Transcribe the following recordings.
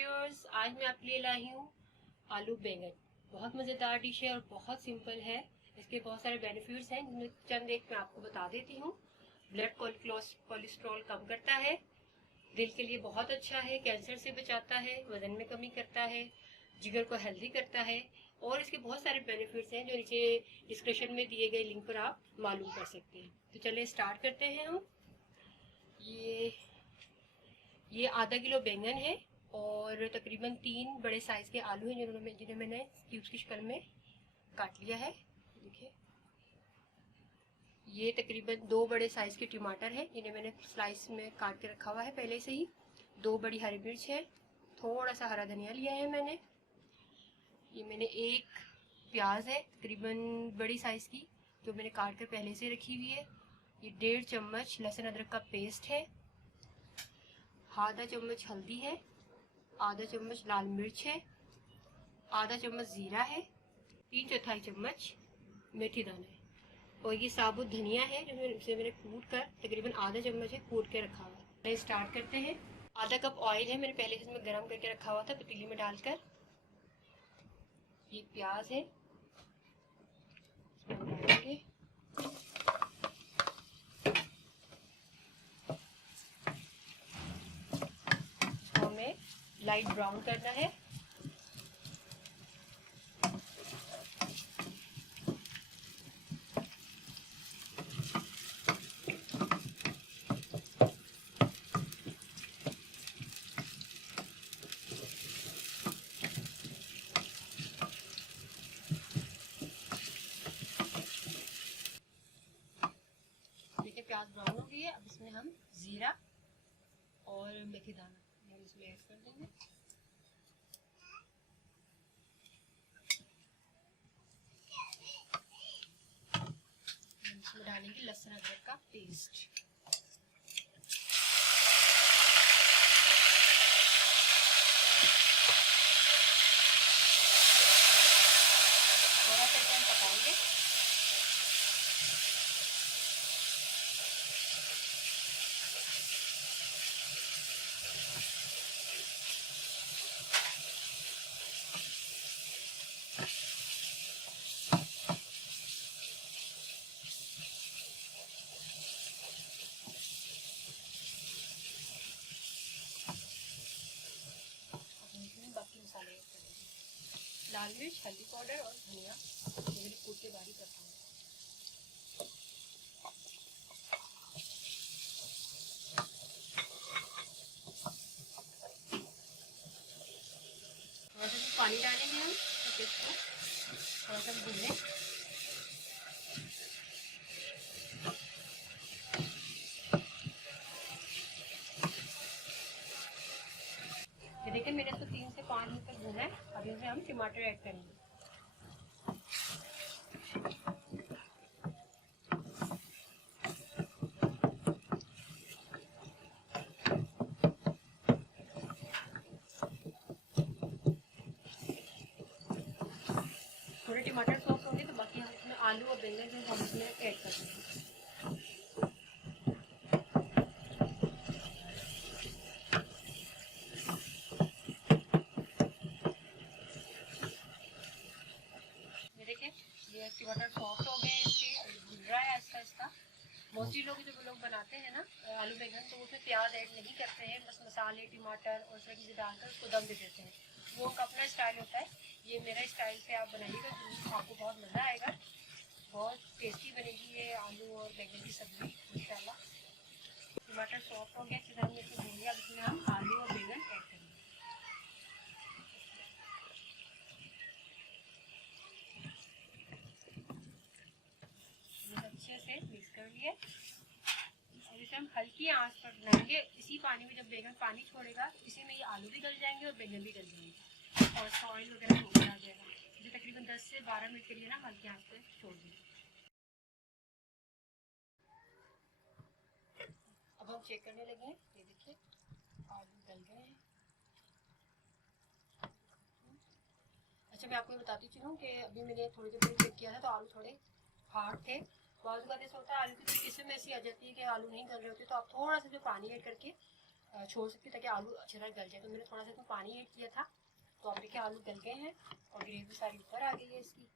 Viewers, आज मैं आपके लिए लाई हूँ आलू बैंगन। बहुत मज़ेदार डिश है और बहुत सिंपल है। इसके बहुत सारे बेनिफिट्स हैं जिनमें चंद एक मैं आपको बता देती हूँ। ब्लड कोलेस्ट्रॉल कम करता है, दिल के लिए बहुत अच्छा है, कैंसर से बचाता है, वजन में कमी करता है, जिगर को हेल्दी करता है और इसके बहुत सारे बेनिफिट्स हैं जो नीचे डिस्क्रिप्शन में दिए गए लिंक पर आप मालूम कर सकते हैं। तो चलिए स्टार्ट करते हैं हम। ये आधा किलो बैंगन है और तकरीबन 3 बड़े साइज़ के आलू हैं जिन्हें मैंने क्यूब्स की शक्ल में काट लिया है। देखिए, ये तकरीबन 2 बड़े साइज़ के टमाटर हैं जिन्हें मैंने स्लाइस में काट के रखा हुआ है पहले से ही। 2 बड़ी हरी मिर्च है, थोड़ा सा हरा धनिया लिया है मैंने। ये मैंने एक प्याज है तकरीबन बड़ी साइज़ की जो मैंने काट कर पहले से रखी हुई है। ये 1.5 चम्मच लहसुन अदरक का पेस्ट है, आधा चम्मच हल्दी है, आधा चम्मच लाल मिर्च है, आधा चम्मच जीरा है, 3/4 चम्मच मेथी दाना है और ये साबुत धनिया है जो मैंने कूट कर तकरीबन आधा चम्मच है कूट के रखा हुआ है। स्टार्ट करते हैं। आधा कप ऑयल है, मैंने पहले से इसमें गर्म करके रखा हुआ था पतीली में डालकर। ये प्याज है, डालेंगे। इसको हमें लाइट ब्राउन करना है। देखिए प्याज ब्राउन हो गई है। अब इसमें हम जीरा और मेथी दाना इसमें ऐड कर देंगे। इसमें डालेंगे लहसुन अदरक का पेस्ट। थोड़ा सा इसे हम पकाएंगे। बाकी मसाले ऐड करेंगे, लाल मिर्च, हल्दी पाउडर और धनिया मैंने कूट के बारीक रखा है। थोड़ा सा पानी डालेंगे हम तो इसको थोड़ा सा भूनें। ये देखिए मैंने इसको 3 से 5 मिनट तक भूना है। अब इसमें हम टमाटर ऐड करेंगे। थोड़े टमाटर सॉफ्ट होंगे तो बाकी हम इसमें आलू और बैंगन जो हम इसमें ऐड कर देंगे। ये देखिए ये टमाटर सॉफ्ट हो गए, इसके भून रहा है आहिस्ता आहिस्ता। मोस्टली जब लोग बनाते हैं ना आलू बैंगन तो उसमें प्याज ऐड नहीं करते हैं, बस मसाले टमाटर और सारी चीज़ें डालकर उसको दम दे देते हैं। वो उनका अपना स्टाइल होता है। ये मेरा स्टाइल से आप बनाइएगा, आपको बहुत मज़ा आएगा। बहुत टेस्टी बनेगी ये आलू और बैंगन की सब्ज़ी इंशाल्लाह। टमाटर सॉफ्ट हो गया, अच्छी तरह से भून लिया। अब इसमें हम आलू और बैंगन ऐड करेंगे। अच्छे से मिक्स कर लिए। अब इसे हम हल्की आंच पर बनाएंगे। इसी पानी में जब बैंगन पानी छोड़ेगा इसी में ये आलू भी गल जाएंगे और बैंगन भी गल जाएंगे और इसका ऑयल वगैरह ऊपर आ जाएगा। इसे तकरीबन 10 से 12 मिनट के लिए ना हल्की आंच पर छोड़ देंगे। अब हम चेक करने लगे हैं। ये देखिए आलू गल गए हैं। अच्छा मैं आपको बताती चलूँ कि अभी मैंने थोड़ी देर पहले चेक किया था तो आलू थोड़े हार्ड थे। बाज़ बात ऐसा होता है आलू की तो किस्म ऐसी आ जाती है कि आलू नहीं गल रहे होते, तो आप थोड़ा सा जो पानी ऐड करके छोड़ सकती हूँ ताकि आलू अच्छी तरह गल जाए। तो मैंने थोड़ा सा इसमें पानी ऐड किया था, तो अब देखिए आलू गल गए हैं और ग्रेवी सारी ऊपर आ गई है इसकी।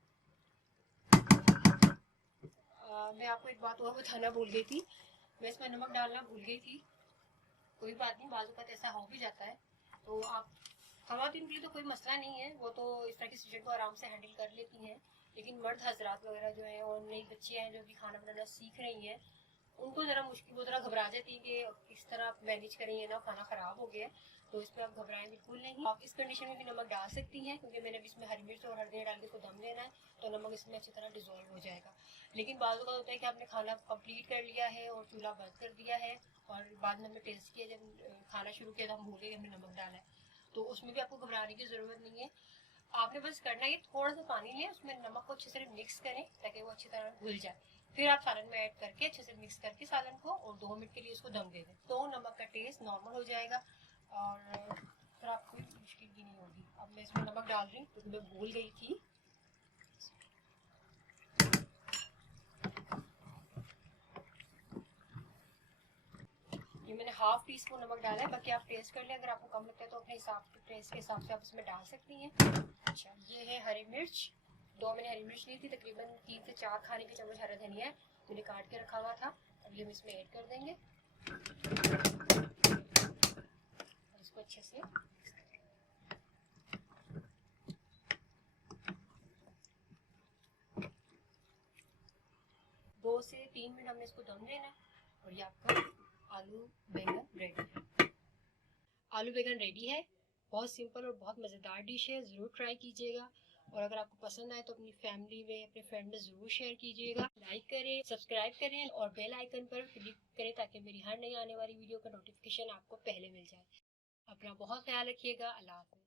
मैं आपको एक बात और बताना भूल गई थी, मैं इसमें नमक डालना भूल गई थी। कोई बात नहीं, बाजू का ऐसा हो भी जाता है। तो आप खवातीन के लिए तो कोई मसला नहीं है, वो तो इस तरह की सिचुएशन को आराम से हैंडल कर लेती हैं। लेकिन मर्द हजरात वगैरह जो हैं और नई बच्चियाँ हैं जो भी खाना बनाना सीख रही हैं, उनको ज़रा मुश्किल, वो ज़रा घबरा जाती है कि किस तरह आप मैनेज करेंगे ना, खाना ख़राब हो गया है। तो इस पर आप घबराएं बिल्कुल नहीं। आप इस कंडीशन में भी नमक डाल सकती हैं, क्योंकि मैंने अभी इसमें हरी मिर्च और हल्दी डाल के इसको दम देना है, तो नमक इसमें अच्छी तरह डिजोल्व हो जाएगा। लेकिन बाजू का होता है कि आपने खाना कंप्लीट कर लिया है और चूल्हा बंद कर दिया है और बाद में हमने टेस्ट किया, जब खाना शुरू किया तो हम भूल गए कि हमने नमक डाला है। तो उसमें भी आपको घबराने की ज़रूरत नहीं है। आपने बस करना है थोड़ा सा पानी लें, उसमें नमक को अच्छे से मिक्स करें ताकि वो अच्छी तरह घुल जाए। फिर आप सालन में ऐड करके अच्छे से मिक्स करके सालन को और 2 मिनट के लिए उसको दम दे दें, तो नमक का टेस्ट नॉर्मल हो जाएगा और फिर आपको कोई मुश्किल भी नहीं होगी। अब मैं इसमें नमक डाल रही हूँ क्योंकि मैं भूल गई थी। ये मैंने हाफ टी स्पून नमक डाला है, बाकी आप टेस्ट कर लें, अगर आपको कम लगता है तो अपने हिसाब टेस्ट के हिसाब से आप इसमें डाल सकती हैं। अच्छा, ये है हरी मिर्च, 2 मैंने हरी मिर्च ली थी, तकरीबन 3 से 4 खाने के चम्मच हरा धनिया है, मैंने काट के रखा हुआ था। अब ये हम इसमें ऐड कर देंगे और इसको अच्छे से 2 से 3 मिनट हमने इसको दम देना है और ये आपका आलू बैंगन रेडी है। आलू बैंगन रेडी है। बहुत सिंपल और बहुत मज़ेदार डिश है, ज़रूर ट्राई कीजिएगा। और अगर आपको पसंद आए तो अपनी फैमिली में, अपने फ्रेंड में ज़रूर शेयर कीजिएगा। लाइक करें, सब्सक्राइब करें और बेल आइकन पर क्लिक करें ताकि मेरी हर नई आने वाली वीडियो का नोटिफिकेशन आपको पहले मिल जाए। अपना बहुत ख्याल रखिएगा। अल्लाह हाफ़िज़।